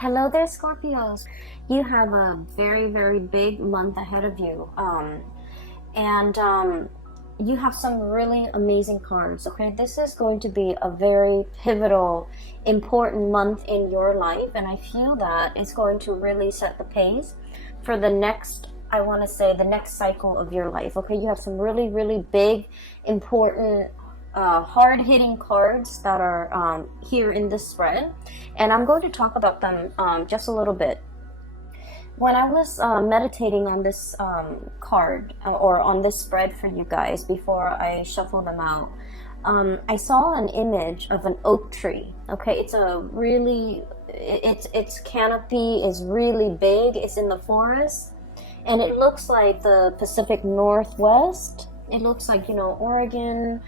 Hello there, Scorpios. You have a very, very big month ahead of you. And you have some really amazing cards, okay? This is going to be a very pivotal, important month in your life. And I feel that it's going to really set the pace for the next, I want to say, the next cycle of your life, okay? You have some really, really big, important hard-hitting cards that are here in this spread, and I'm going to talk about them just a little bit. When I was meditating on this card or on this spread for you guys before I shuffle them out, I saw an image of an oak tree. Okay, it's a really, its canopy is really big. It's in the forest, and it looks like the Pacific Northwest. It looks like, Oregon,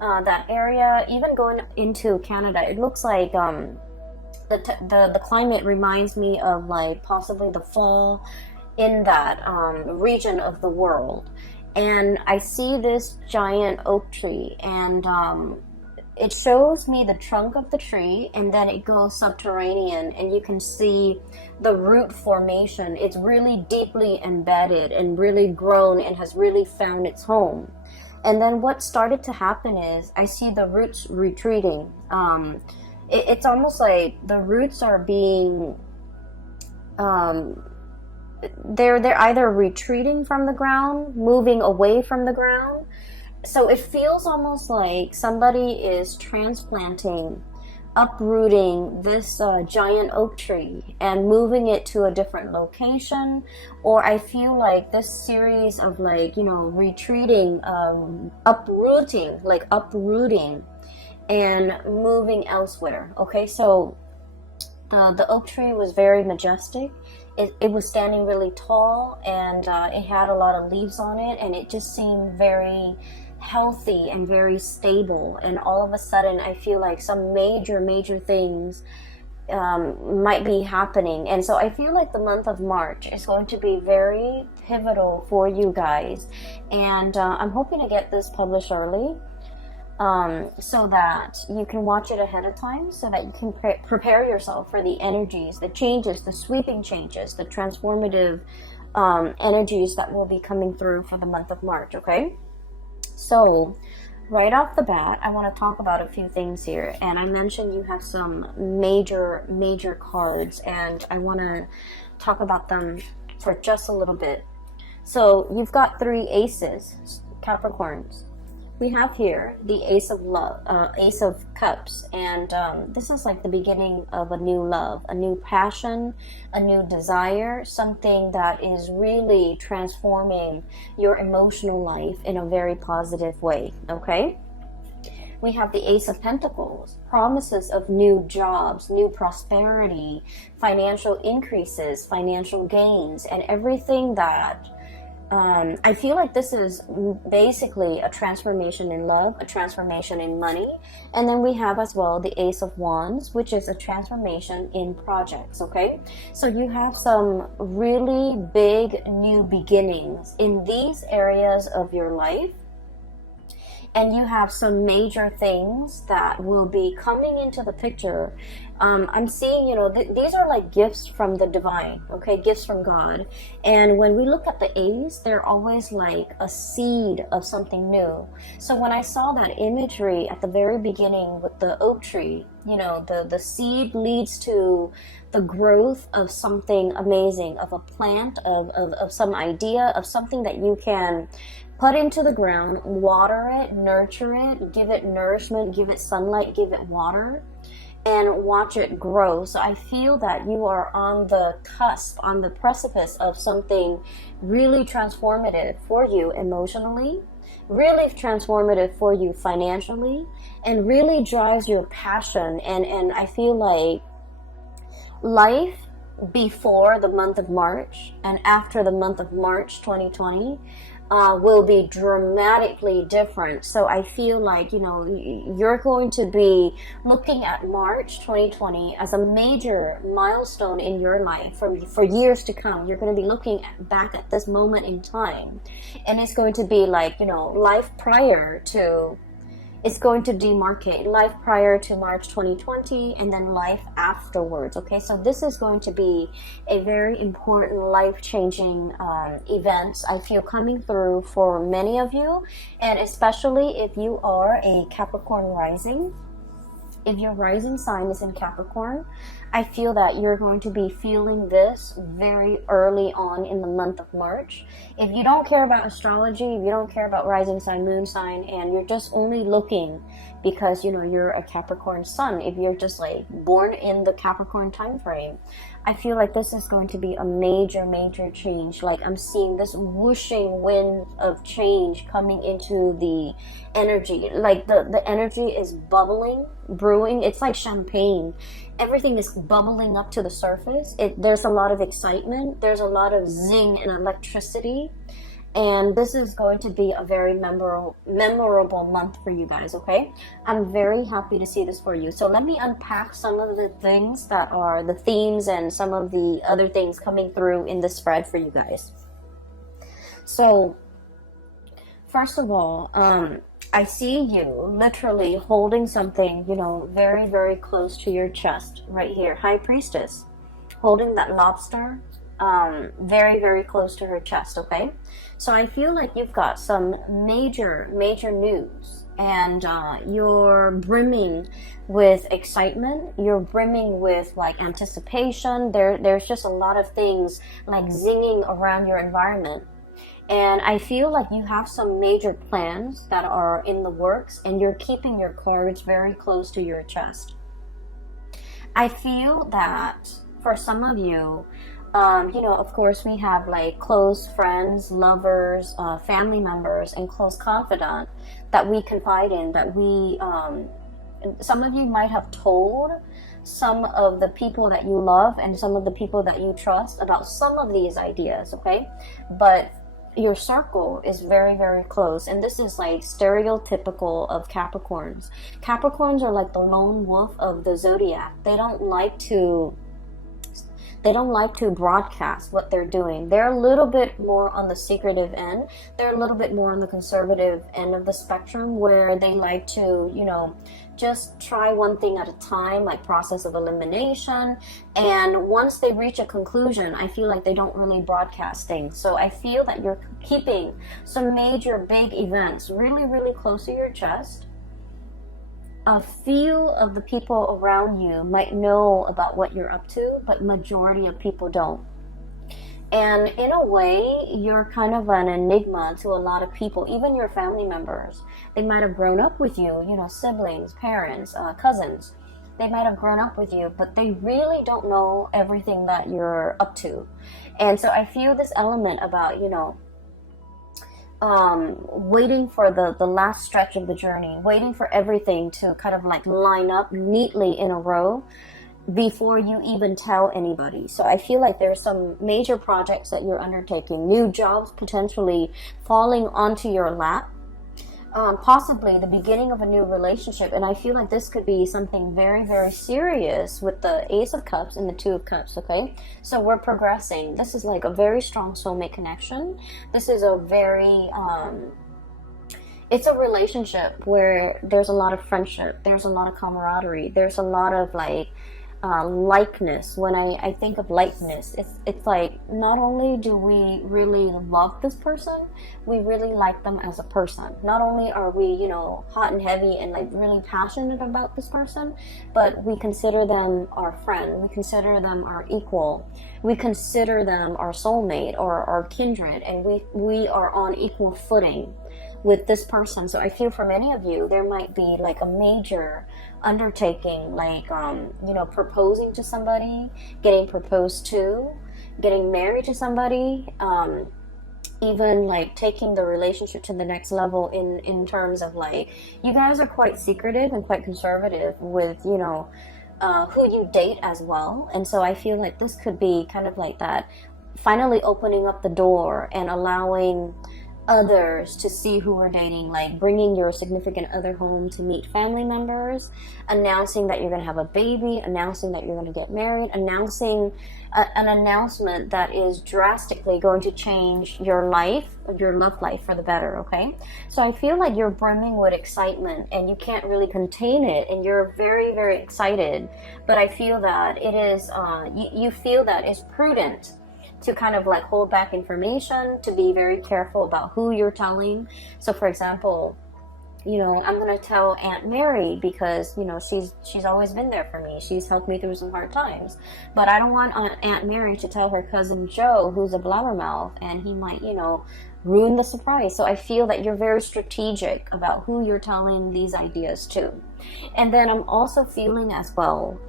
that area, even going into Canada. It looks like the climate reminds me of like possibly the fall in that region of the world. And I see this giant oak tree, and it shows me the trunk of the tree, and then it goes subterranean, and you can see the root formation. It's really deeply embedded and really grown and has really found its home. And then what started to happen is I see the roots retreating. It's almost like the roots are being, they're either retreating from the ground, moving away from the ground. So it feels almost like somebody is transplanting, uprooting this giant oak tree and moving it to a different location. Or I feel like this series of retreating, uprooting and moving elsewhere. Okay, so the oak tree was very majestic. It was standing really tall, and it had a lot of leaves on it, and it just seemed very healthy and very stable. And all of a sudden I feel like some major things might be happening. And so I feel like the month of March is going to be very pivotal for you guys, and I'm hoping to get this published early, so that you can watch it ahead of time, so that you can prepare yourself for the energies, the changes, the sweeping changes, the transformative energies that will be coming through for the month of March. Okay, so right off the bat, I want to talk about a few things here. And I mentioned you have some major cards, and I want to talk about them for just a little bit. So you've got 3 aces, Capricorns. We have here the Ace of Love, Ace of Cups, and this is like the beginning of a new love, a new passion, a new desire, something that is really transforming your emotional life in a very positive way, okay? We have the Ace of Pentacles, promises of new jobs, new prosperity, financial increases, financial gains, and everything that I feel like this is basically a transformation in love, a transformation in money. And then we have as well the Ace of Wands, which is a transformation in projects, okay? So you have some really big new beginnings in these areas of your life. And you have some major things that will be coming into the picture. I'm seeing, these are like gifts from the divine, okay? Gifts from God. And when we look at the A's, they're always like a seed of something new. So when I saw that imagery at the very beginning with the oak tree, the seed leads to the growth of something amazing, of a plant, of some idea, of something that you can put into the ground, water it, nurture it, give it nourishment, give it sunlight, give it water, and watch it grow. So I feel that you are on the cusp, on the precipice of something really transformative for you emotionally, really transformative for you financially, and really drives your passion. And I feel like life before the month of March and after the month of March 2020 will be dramatically different. So I feel like, you're going to be looking at March 2020 as a major milestone in your life for years to come. You're going to be looking back at this moment in time, and it's going to be like, life prior to It's going to demarcate life prior to March 2020 and then life afterwards. Okay, so this is going to be a very important life-changing event, I feel, coming through for many of you, and especially if you are a Capricorn rising. If your rising sign is in Capricorn, I feel that you're going to be feeling this very early on in the month of March. If you don't care about astrology, if you don't care about rising sign, moon sign, and you're just only looking because, you know, you're a Capricorn sun, if you're just like born in the Capricorn time frame, I feel like this is going to be a major change. Like, I'm seeing this whooshing wind of change coming into the energy. Like the energy is bubbling, brewing. It's like champagne. Everything is bubbling up to the surface. There's a lot of excitement. There's a lot of zing and electricity. And this is going to be a very memorable month for you guys, okay? I'm very happy to see this for you. So let me unpack some of the things that are the themes and some of the other things coming through in the spread for you guys. So, first of all, I see you literally holding something, you know, very close to your chest right here. High Priestess, holding that lobster, very close to her chest, okay? So I feel like you've got some major news, and you're brimming with excitement. You're brimming with like anticipation. There's just a lot of things like zinging around your environment. And I feel like you have some major plans that are in the works, and you're keeping your cards very close to your chest. I feel that for some of you, you know, of course, we have like close friends, lovers, family members, and close confidant that we confide in, that we, some of you might have told some of the people that you love and some of the people that you trust about some of these ideas, okay? But your circle is very close, and this is like stereotypical of Capricorns. Capricorns are like the lone wolf of the zodiac. They don't like to broadcast what they're doing. They're a little bit more on the secretive end. They're a little bit more on the conservative end of the spectrum, where they like to, you know, just try one thing at a time, like process of elimination. And once they reach a conclusion, I feel like they don't really broadcast things. So I feel that you're keeping some major big events really close to your chest. A few of the people around you might know about what you're up to, but majority of people don't. And in a way, you're kind of an enigma to a lot of people, even your family members. They might have grown up with you, you know, siblings, parents, cousins. They might have grown up with you, but they really don't know everything that you're up to. And so I feel this element about, you know, waiting for the last stretch of the journey, waiting for everything to kind of like line up neatly in a row before you even tell anybody. So I feel like there's some major projects that you're undertaking, new jobs potentially falling onto your lap, possibly the beginning of a new relationship. And I feel like this could be something very serious with the Ace of Cups and the Two of Cups, okay? So we're progressing. This is like a very strong soulmate connection. This is a very, it's a relationship where there's a lot of friendship, there's a lot of camaraderie, there's a lot of like, likeness. When I think of likeness, it's like not only do we really love this person, we really like them as a person. Not only are we, you know, hot and heavy and like really passionate about this person, but we consider them our friend, we consider them our equal, we consider them our soulmate or our kindred, and we are on equal footing with this person. So I feel for many of you, there might be like a major undertaking, like, you know, proposing to somebody, getting proposed to, getting married to somebody, even like taking the relationship to the next level in terms of like, you guys are quite secretive and quite conservative with, you know, who you date as well. And so I feel like this could be kind of like that, finally opening up the door and allowing others to see who we're dating, like bringing your significant other home to meet family members, announcing that you're going to have a baby, announcing that you're going to get married, announcing an announcement that is drastically going to change your life, your love life for the better, okay? So I feel like you're brimming with excitement and you can't really contain it, and you're very, very excited. But I feel that it is, you feel that it's prudent to kind of like hold back information, to be very careful about who you're telling. So for example, you know, I'm going to tell Aunt Mary because, you know, she's always been there for me. She's helped me through some hard times. But I don't want Aunt Mary to tell her cousin Joe, who's a blabbermouth, and he might, you know, ruin the surprise. So I feel that you're very strategic about who you're telling these ideas to. And then I'm also feeling as well,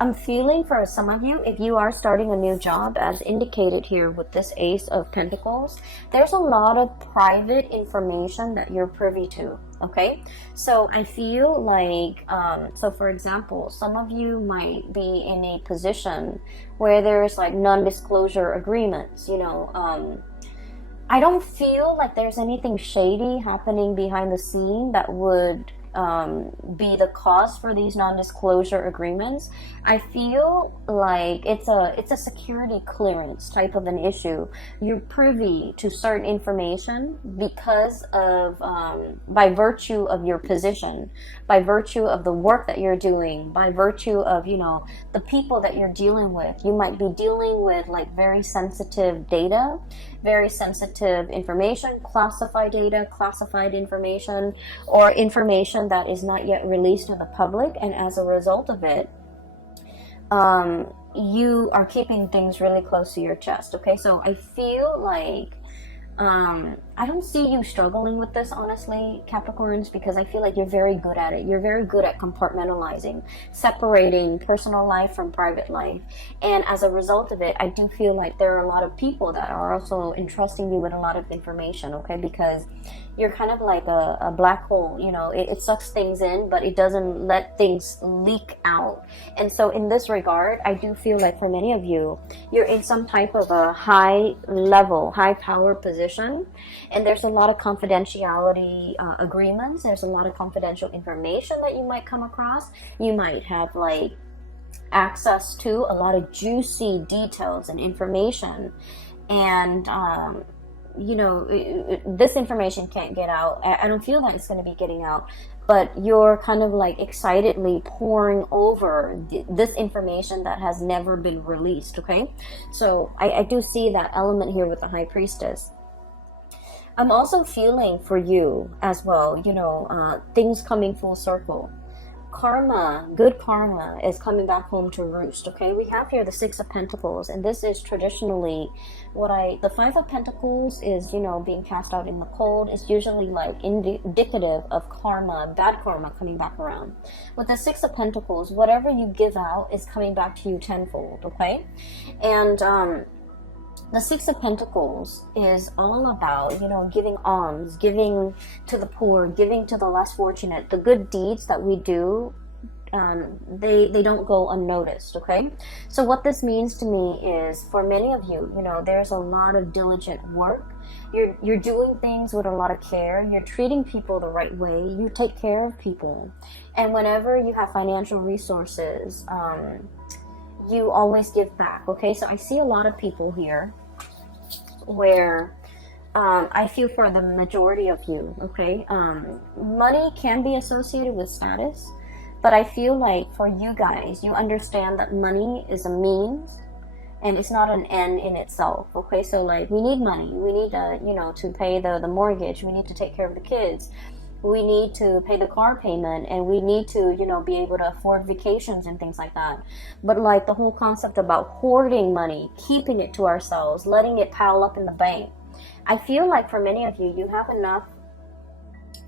I'm feeling for some of you, if you are starting a new job, as indicated here with this Ace of Pentacles, there's a lot of private information that you're privy to, okay? So I feel like, so for example, some of you might be in a position where there's like non-disclosure agreements, you know. I don't feel like there's anything shady happening behind the scene that would be the cause for these non-disclosure agreements. I feel like it's a security clearance type of an issue. You're privy to certain information because of by virtue of your position, by virtue of the work that you're doing, by virtue of, you know, the people that you're dealing with. You might be dealing with like very sensitive data, very sensitive information, classified data, classified information, or information that is not yet released to the public, and as a result of it, you are keeping things really close to your chest, okay? So I feel like I don't see you struggling with this, honestly, Capricorns, because I feel like you're very good at it. You're very good at compartmentalizing, separating personal life from private life. And as a result of it, I do feel like there are a lot of people that are also entrusting you with a lot of information, okay? Because you're kind of like a black hole, you know, it sucks things in, but it doesn't let things leak out. And so in this regard, I do feel like for many of you, you're in some type of a high level, high power position, and there's a lot of confidentiality agreements. There's a lot of confidential information that you might come across. You might have like access to a lot of juicy details and information, and you know, this information can't get out. I don't feel like it's going to be getting out, but you're kind of like excitedly pouring over this information that has never been released, okay? So I do see that element here with the High Priestess. I'm also feeling for you as well, you know, things coming full circle. Karma, good karma is coming back home to roost, okay? We have here the Six of Pentacles, and this is traditionally the Five of Pentacles is, you know, being cast out in the cold. It's usually like indicative of karma, bad karma coming back around. With the Six of Pentacles, whatever you give out is coming back to you tenfold, okay? And the Six of Pentacles is all about, you know, giving alms, giving to the poor, giving to the less fortunate. The good deeds that we do, they don't go unnoticed, okay? So what this means to me is, for many of you, you know, there's a lot of diligent work. You're doing things with a lot of care. You're treating people the right way. You take care of people. And whenever you have financial resources, you always give back, okay? So I see a lot of people here where I feel for the majority of you, okay? Money can be associated with status, but I feel like for you guys, you understand that money is a means and it's not an end in itself, okay? So like, we need money. We need you know, to pay the mortgage. We need to take care of the kids. We need to pay the car payment, and we need to, you know, be able to afford vacations and things like that. But like the whole concept about hoarding money, keeping it to ourselves, letting it pile up in the bank, I feel like for many of you, you have enough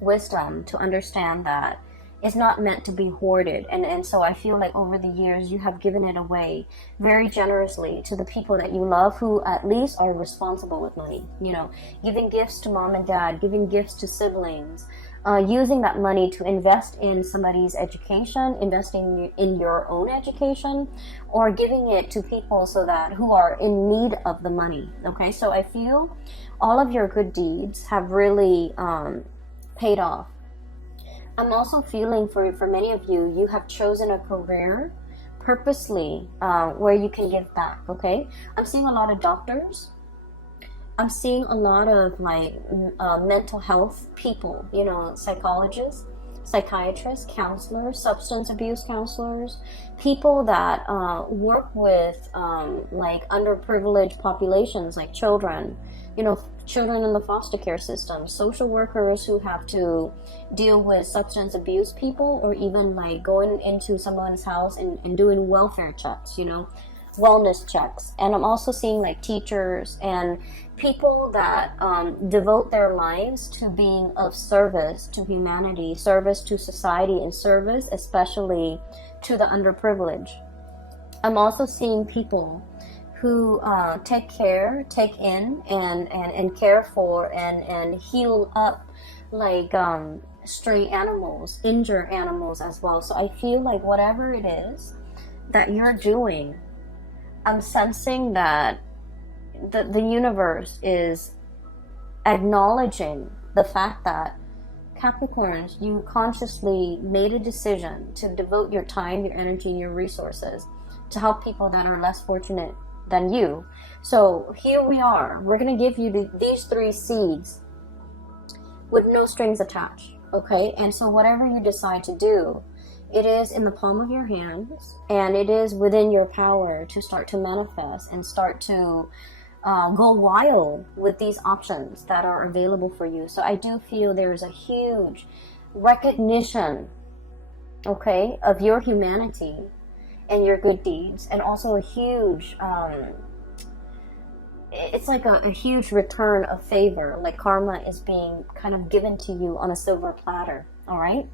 wisdom to understand that it's not meant to be hoarded. And so I feel like over the years, you have given it away very generously to the people that you love, who at least are responsible with money. You know, giving gifts to mom and dad, giving gifts to siblings, using that money to invest in somebody's education, investing in your own education, or giving it to people so that who are in need of the money. Okay, so I feel all of your good deeds have really paid off. I'm also feeling for many of you, you have chosen a career purposely where you can give back. Okay, I'm seeing a lot of doctors. I'm seeing a lot of like mental health people, you know, psychologists, psychiatrists, counselors, substance abuse counselors, people that work with like underprivileged populations like children, you know, children in the foster care system, social workers who have to deal with substance abuse people, or even like going into someone's house and doing welfare checks, you know, wellness checks. And I'm also seeing like teachers and people that devote their lives to being of service to humanity, service to society, and service especially to the underprivileged. I'm also seeing people who take in and care for and heal up like stray animals, injured animals as well. So I feel like whatever it is that you're doing, I'm sensing that the universe is acknowledging the fact that Capricorns, you consciously made a decision to devote your time, your energy, and your resources to help people that are less fortunate than you. So here we are. We're going to give you these 3 seeds with no strings attached. Okay? And so whatever you decide to do, it is in the palm of your hands, and it is within your power to start to manifest and start to go wild with these options that are available for you. So I do feel there's a huge recognition, okay, of your humanity and your good deeds, and also a huge it's like a huge return of favor, like karma is being kind of given to you on a silver platter. All right,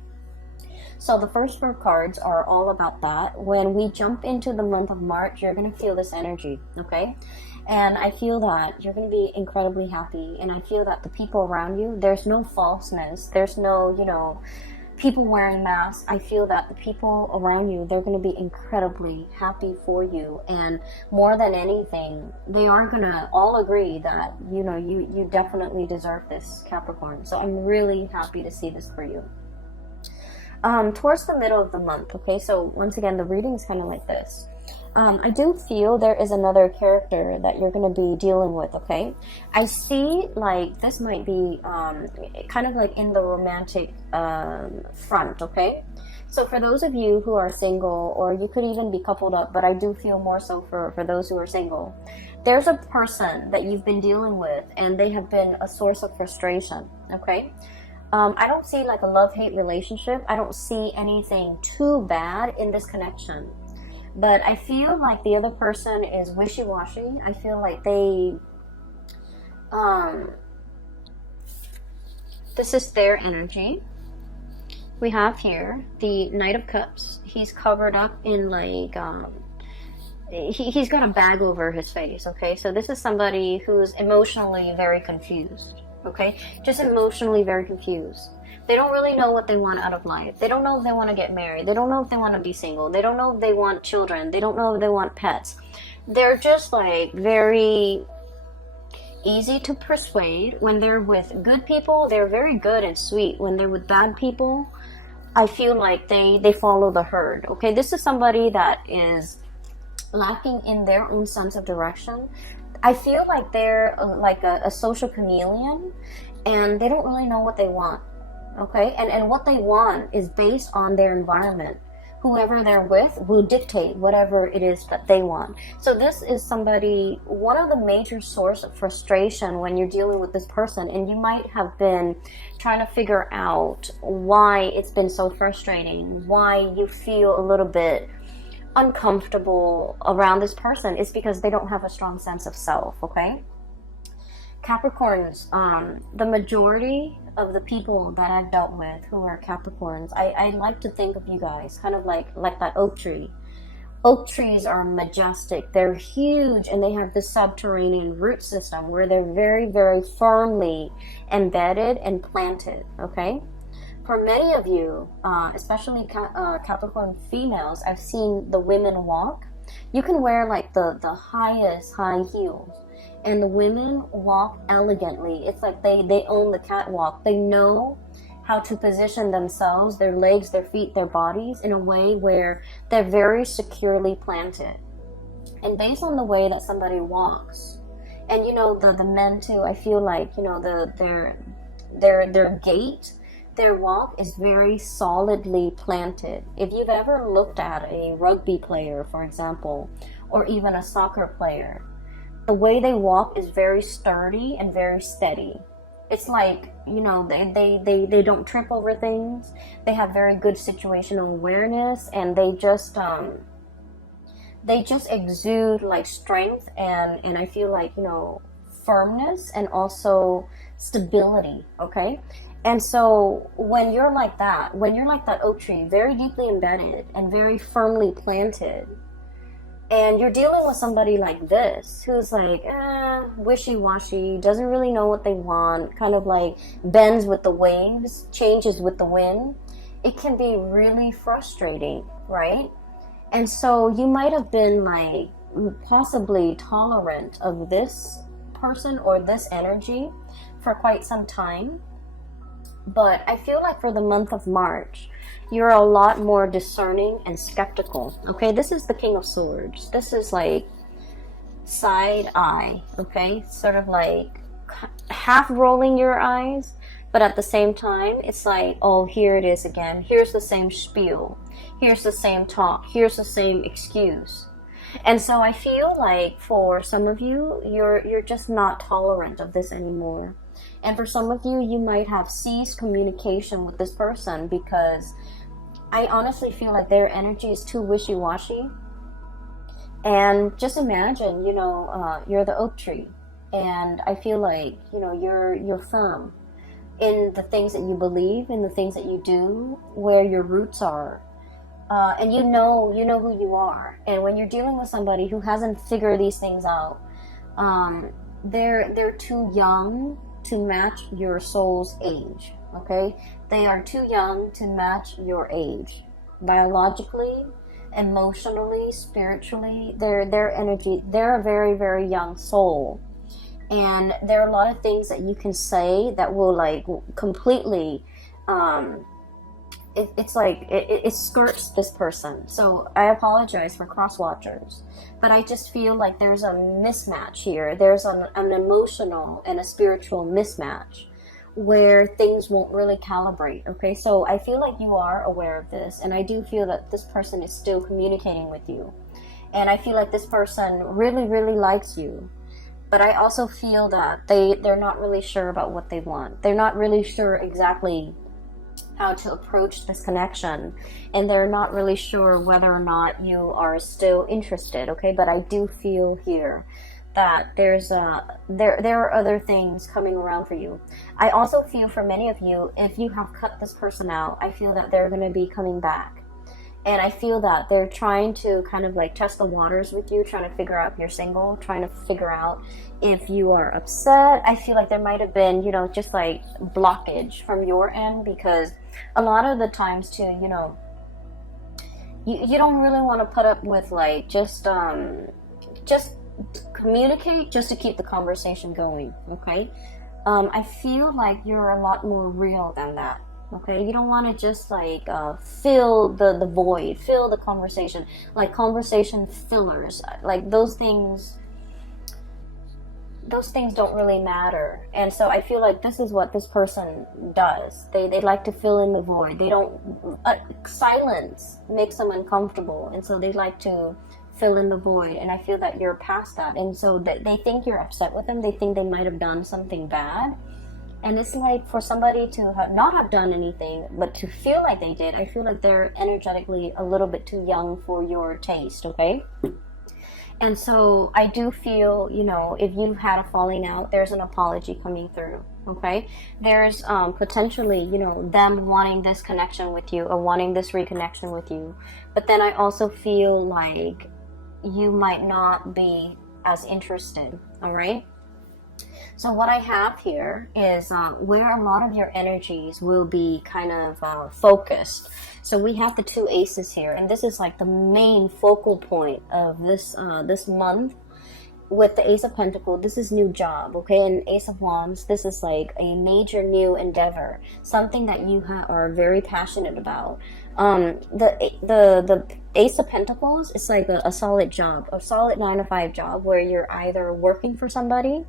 so the first 4 cards are all about that. When we jump into the month of March, you're going to feel this energy, okay? And I feel that you're going to be incredibly happy, and I feel that the people around you, there's no falseness, there's no, you know, people wearing masks. I feel that the people around you, they're going to be incredibly happy for you, and more than anything, they are going to all agree that, you know, you definitely deserve this, Capricorn. So I'm really happy to see this for you. Towards the middle of the month, okay, so once again, the reading is kind of like this. I do feel there is another character that you're going to be dealing with, okay? I see like this might be kind of like in the romantic front, okay? So for those of you who are single, or you could even be coupled up, but I do feel more so for those who are single, there's a person that you've been dealing with, and they have been a source of frustration, okay? I don't see like a love-hate relationship. I don't see anything too bad in this connection. But I feel like the other person is wishy-washy. I feel like they, this is their energy. We have here the Knight of Cups. He's covered up in like, he's got a bag over his face, okay? So this is somebody who's emotionally very confused, okay? Just emotionally very confused. They don't really know what they want out of life. They don't know if they want to get married. They don't know if they want to be single. They don't know if they want children. They don't know if they want pets. They're just like very easy to persuade. When they're with good people, they're very good and sweet. When they're with bad people, I feel like they follow the herd. Okay, this is somebody that is lacking in their own sense of direction. I feel like they're like a social chameleon, and they don't really know what they want. Okay, and what they want is based on their environment. Whoever they're with will dictate whatever it is that they want. So this is somebody, one of the major source of frustration when you're dealing with this person, and you might have been trying to figure out why it's been so frustrating, why you feel a little bit uncomfortable around this person. It's because they don't have a strong sense of self, okay? Capricorns, the majority of the people that I've dealt with who are Capricorns, I like to think of you guys kind of like that oak tree. Oak trees are majestic. They're huge, and they have this subterranean root system where they're very, very firmly embedded and planted, okay? for many of you, especially Capricorn females, I've seen the women walk. You can wear like the highest high heels, and the women walk elegantly. It's like they own the catwalk. They know how to position themselves, their legs, their feet, their bodies in a way where they're very securely planted. And based on the way that somebody walks, and you know, the men too, I feel like, you know, their gait, their walk is very solidly planted. If you've ever looked at a rugby player, for example, or even a soccer player, the way they walk is very sturdy and very steady. It's like, you know, they don't trip over things. They have very good situational awareness, and they just exude like strength and I feel like, you know, firmness and also stability. Okay. And so when you're like that oak tree, very deeply embedded and very firmly planted, and you're dealing with somebody like this who's like wishy-washy, doesn't really know what they want, kind of like bends with the waves, changes with the wind, it can be really frustrating, right? And so you might have been like possibly tolerant of this person or this energy for quite some time. But I feel like for the month of March, you're a lot more discerning and skeptical. Okay, this is the King of Swords. This is like side eye, okay? Sort of like half rolling your eyes, but at the same time, it's like, oh, here it is again. Here's the same spiel. Here's the same talk. Here's the same excuse. And so I feel like for some of you, you're just not tolerant of this anymore. And for some of you, you might have ceased communication with this person because I honestly feel like their energy is too wishy-washy. And just imagine, you know, you're the oak tree, and I feel like, you know, you're firm in the things that you believe, in the things that you do, where your roots are. And you know who you are. And when you're dealing with somebody who hasn't figured these things out, they're too young to match your soul's age. Okay, they are too young to match your age, biologically, emotionally, spiritually. Their energy. They're a very, very young soul, and there are a lot of things that you can say that will like completely. It's like it skirts this person. So I apologize for cross watchers, but I just feel like there's a mismatch here. There's an emotional and a spiritual mismatch where things won't really calibrate. Okay, so I feel like you are aware of this, and I do feel that this person is still communicating with you, and I feel like this person really, really likes you. But I also feel that they're not really sure about what they want. They're not really sure exactly how to approach this connection, and they're not really sure whether or not you are still interested. Okay, but I do feel here that there are other things coming around for you. I also feel for many of you, if you have cut this person out, I feel that they're going to be coming back. And I feel that they're trying to kind of like test the waters with you, trying to figure out if you're single, trying to figure out if you are upset. I feel like there might have been, you know, just like blockage from your end, because a lot of the times too, you know, you don't really want to put up with like just communicate just to keep the conversation going. Okay, I feel like you're a lot more real than that. Okay, you don't want to just like fill the void, fill the conversation, like conversation fillers, like those things don't really matter. And so I feel like this is what this person does. They like to fill in the void. They don't silence makes them uncomfortable, and so they like to fill in the void. And I feel that you're past that, and so they think you're upset with them. They think they might have done something bad. And it's like for somebody to not have done anything, but to feel like they did, I feel like they're energetically a little bit too young for your taste, okay? And so I do feel, you know, if you've had a falling out, there's an apology coming through, okay? There's potentially, you know, them wanting this connection with you or wanting this reconnection with you. But then I also feel like you might not be as interested, all right? So what I have here is where a lot of your energies will be kind of focused. So we have the two aces here, and this is like the main focal point of this month. With the Ace of Pentacles, this is new job, okay? And Ace of Wands, this is like a major new endeavor, something that you are very passionate about. The Ace of Pentacles is like a solid job, a solid 9 to 5 job, where you're either working for somebody,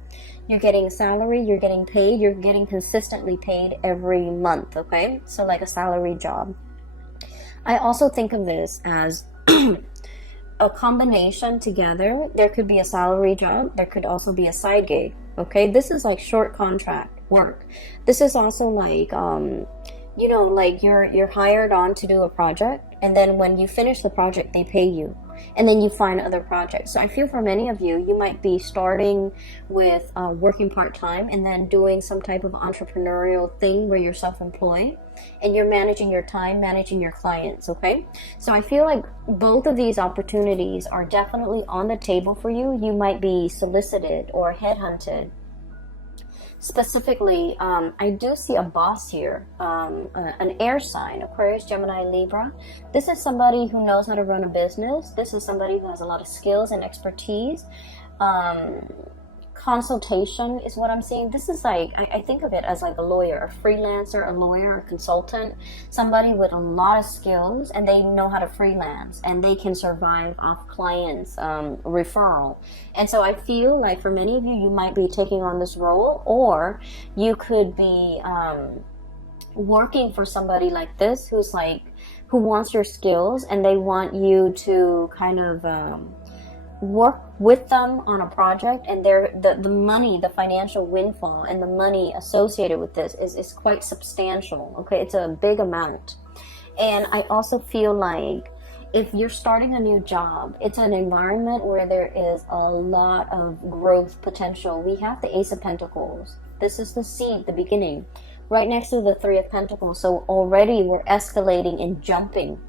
you're getting a salary, you're getting paid, you're getting consistently paid every month, okay? So like a salary job. I also think of this as a combination together. There could be a salary job, there could also be a side gig, okay? This is like short contract work. This is also like you know, like you're hired on to do a project, and then when you finish the project they pay you, and then you find other projects. So I feel for many of you, you might be starting with working part-time and then doing some type of entrepreneurial thing where you're self-employed and you're managing your time, managing your clients, okay? So I feel like both of these opportunities are definitely on the table for you. You might be solicited or headhunted. Specifically, I do see a boss here, an air sign, Aquarius, Gemini, Libra. This is somebody who knows how to run a business. This is somebody who has a lot of skills and expertise. Consultation is what I'm seeing. This is like, I think of it as like a lawyer, a freelancer, a lawyer, a consultant, somebody with a lot of skills, and they know how to freelance and they can survive off clients' referral. And so I feel like for many of you, you might be taking on this role, or you could be working for somebody like this who's like, who wants your skills, and they want you to kind of work with them on a project, and the money, the financial windfall and the money associated with this is quite substantial, okay? It's a big amount. And I also feel like if you're starting a new job, it's an environment where there is a lot of growth potential. We have the Ace of Pentacles. This is the seed, the beginning, right next to the Three of Pentacles. So already we're escalating and jumping.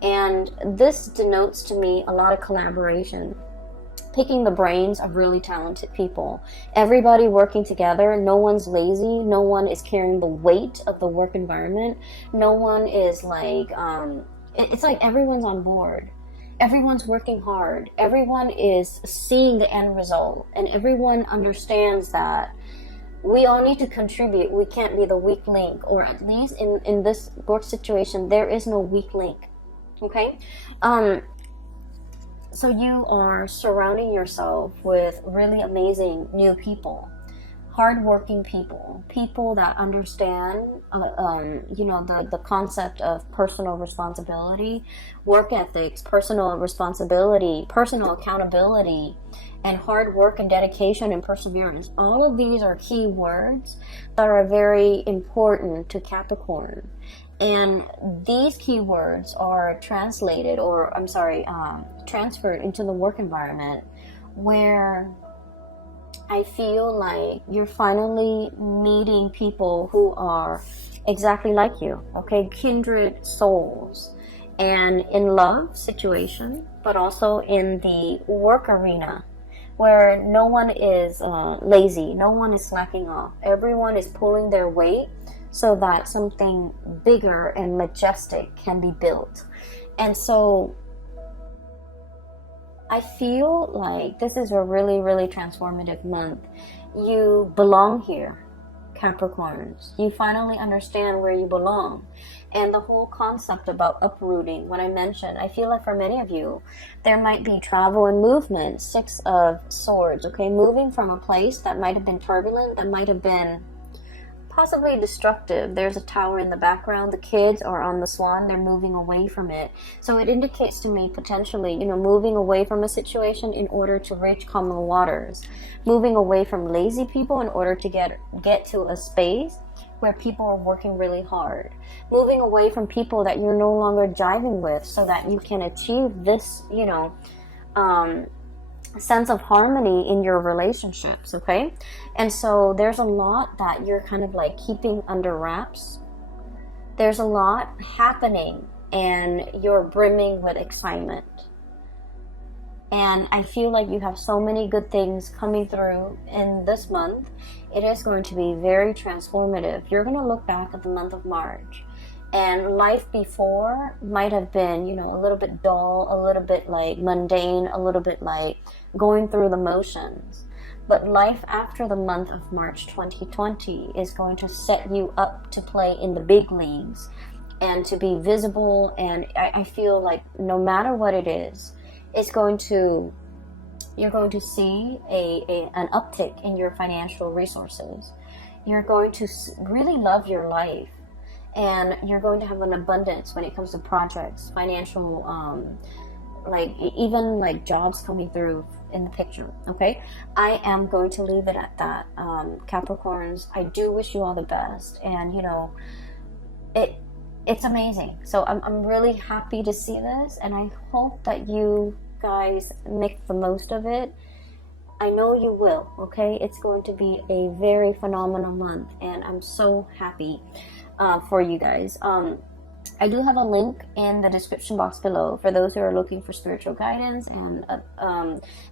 And this denotes to me a lot of collaboration, picking the brains of really talented people, everybody working together. No one's lazy, no one is carrying the weight of the work environment, no one is like it's like everyone's on board, everyone's working hard, everyone is seeing the end result, and everyone understands that we all need to contribute. We can't be the weak link, or at least in this work situation there is no weak link, okay? So you are surrounding yourself with really amazing new people, hardworking people, people that understand, you know, the concept of personal responsibility, work ethics, personal responsibility, personal accountability, and hard work and dedication and perseverance. All of these are key words that are very important to Capricorn. And these keywords are translated, or I'm sorry, transferred into the work environment, where I feel like you're finally meeting people who are exactly like you, okay? Kindred souls. And in love situation, but also in the work arena, where no one is lazy, no one is slacking off. Everyone is pulling their weight so that something bigger and majestic can be built. And so I feel like this is a really, really transformative month. You belong here, Capricorns. You finally understand where you belong. And the whole concept about uprooting, what I mentioned, I feel like for many of you, there might be travel and movement. Six of Swords, okay? Moving from a place that might have been turbulent, that might have been possibly destructive. There's a tower in the background. The kids are on the swan. They're moving away from it. So it indicates to me potentially, you know, moving away from a situation in order to reach calmer waters. Moving away from lazy people in order to get to a space where people are working really hard. Moving away from people that you're no longer jiving with so that you can achieve this, you know, sense of harmony in your relationships, okay? And so there's a lot that you're kind of like keeping under wraps. There's a lot happening and you're brimming with excitement. And I feel like you have so many good things coming through in this month. It is going to be very transformative. You're going to look back at the month of March, and life before might have been, you know, a little bit dull, a little bit like mundane, a little bit like going through the motions. But life after the month of March 2020 is going to set you up to play in the big leagues and to be visible. And I feel like no matter what it is, it's going to, you're going to see an uptick in your financial resources. You're going to really love your life, and you're going to have an abundance when it comes to projects, financial, like even like jobs coming through in the picture. Okay, I am going to leave it at that. Capricorns, I do wish you all the best, and you know, it's amazing. So I'm really happy to see this, and I hope that you guys make the most of it. I know you will. Okay, it's going to be a very phenomenal month, and I'm so happy for you guys. I do have a link in the description box below for those who are looking for spiritual guidance, and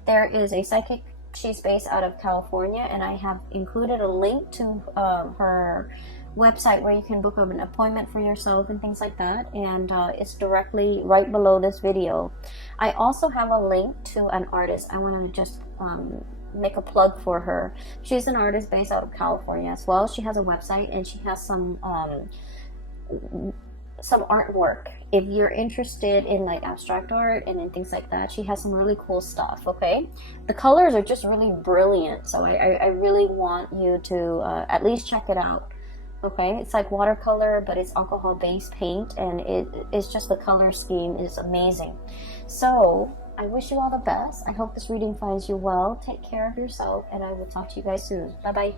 there is a psychic. She's based out of California, and I have included a link to her website where you can book an appointment for yourself and things like that, and it's directly right below this video. I also have a link to an artist. I want to just make a plug for her. She's an artist based out of California as well. She has a website, and she has some artwork. If you're interested in like abstract art and in things like that, she has some really cool stuff. Okay, the colors are just really brilliant, so I really want you to at least check it out. Okay, it's like watercolor, but it's alcohol based paint, and it's just, the color scheme is amazing. So I wish you all the best. I hope this reading finds you well. Take care of yourself, and I will talk to you guys soon. Bye bye.